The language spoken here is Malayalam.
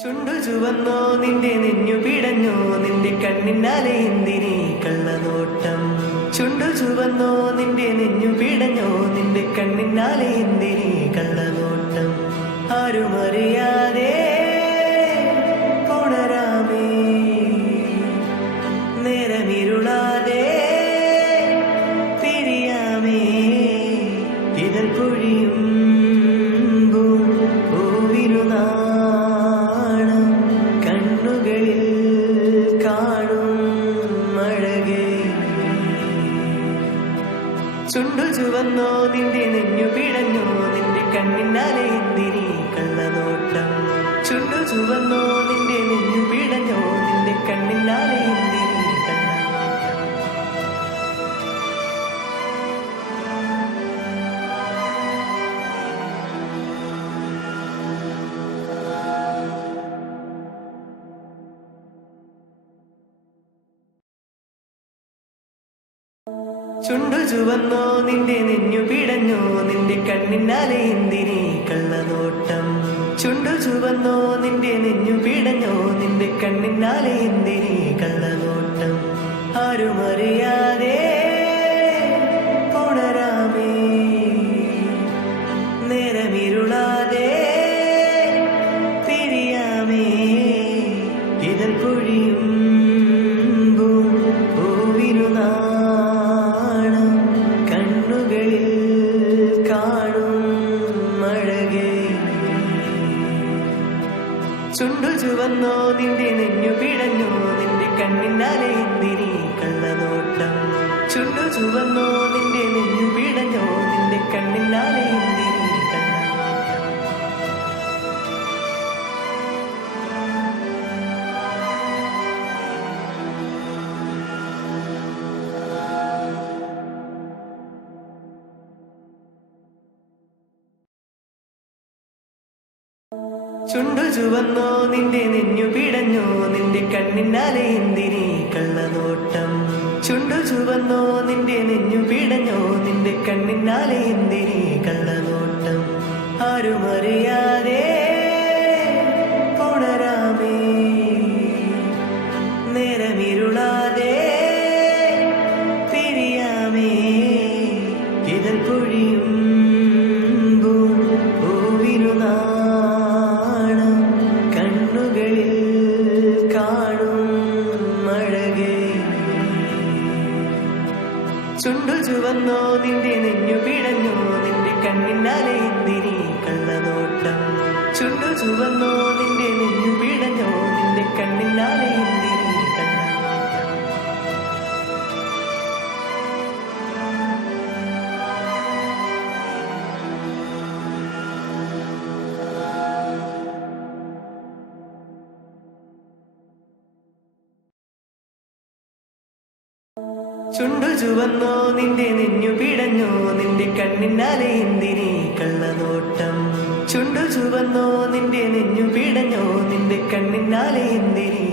ചുണ്ടു ചുവന്നോ നിന്റെ നെഞ്ഞു പിടഞ്ഞോ നിന്റെ കണ്ണിനാലെ എന്തിനീ കള്ളനോട്ടം. ചുണ്ടു ചുവന്നോ നിന്റെ നെഞ്ഞു പിടഞ്ഞോ നിന്റെ കണ്ണിനാലെ എന്തിനീ കള്ളനോട്ടം. ആരുമറിയാതെ പുണരാമേ നേരമിരുളാതെ പിരിയാമേ. ഇതൾ പൊഴിയും ചുണ്ടു ചുവന്നോ നിന്റെ നെഞ്ഞു പിടഞ്ഞോ നിന്റെ കണ്ണിനാലെ എന്തിനീ കള്ളനോട്ടം. ചുണ്ടു ചുവന്നോ നിന്റെ നെഞ്ഞു പിടഞ്ഞോ നിന്റെ കണ്ണിനാലെ എന്തിനീ കള്ളനോട്ടം. ചുണ്ടു ചുവന്നോ നിന്റെ നെഞ്ഞു പിടഞ്ഞോ നിന്റെ കണ്ണിനാലെ എന്തിനീ കള്ളനോട്ടം. ചുണ്ടു ചുവന്നോ നിന്റെ നെഞ്ഞു പിടഞ്ഞോ നിന്റെ കണ്ണിനാലെ എന്തിനീ കള്ളനോട്ടം. ആരുമറിയാതെ പുണരാമേ നേരമിരുളാതെ പിരിയാമേ. ഇതൾ പൊഴിയും ചുണ്ടു ചുവന്നോ നിന്റെ നെഞ്ഞു പിടഞ്ഞോ നിന്റെ കണ്ണിനാലെ എന്തിനീ കള്ളനോട്ടം. ചുണ്ടു ചുവന്നോ നിന്റെ നെഞ്ഞു പിടഞ്ഞോ നിന്റെ കണ്ണിനാലെ എന്തിനീ കള്ളനോട്ടം. ചുണ്ടു ചുവന്നോ നിന്റെ നെഞ്ഞു പിടഞ്ഞോ നിന്റെ കണ്ണിനാലെ എന്തിനീ കള്ളനോട്ടം. ചുണ്ടു ചുവന്നോ നിന്റെ നെഞ്ഞു പിടഞ്ഞോ നിന്റെ കണ്ണിനാലെ എന്തിനീ കള്ളനോട്ടം. ആരുമറിയാതെ പുണരാമേ നേരമിരുളാതെ പിരിയാമേ. ഇതൾ പൊഴിയും ചുണ്ടു ചുവന്നോ നിന്റെ നെഞ്ഞു പിടഞ്ഞോ നിന്റെ കണ്ണിനാലെ എന്തിനീ കള്ളനോട്ടം. ചുണ്ടു ചുവന്നോ നിന്റെ നെഞ്ഞു പിടഞ്ഞോ നിന്റെ കണ്ണിനാലെ എന്തിനീ കള്ളനോട്ടം. ചുണ്ടു ചുവന്നോ നിന്റെ നെഞ്ഞു പിടഞ്ഞോ നിന്റെ കണ്ണിനാലെ എന്തിനീ കള്ളനോട്ടം. ചുണ്ടു ചുവന്നോ നിന്റെ നെഞ്ഞു പിടഞ്ഞോ നിന്റെ കണ്ണിനാലെ എന്തിനീ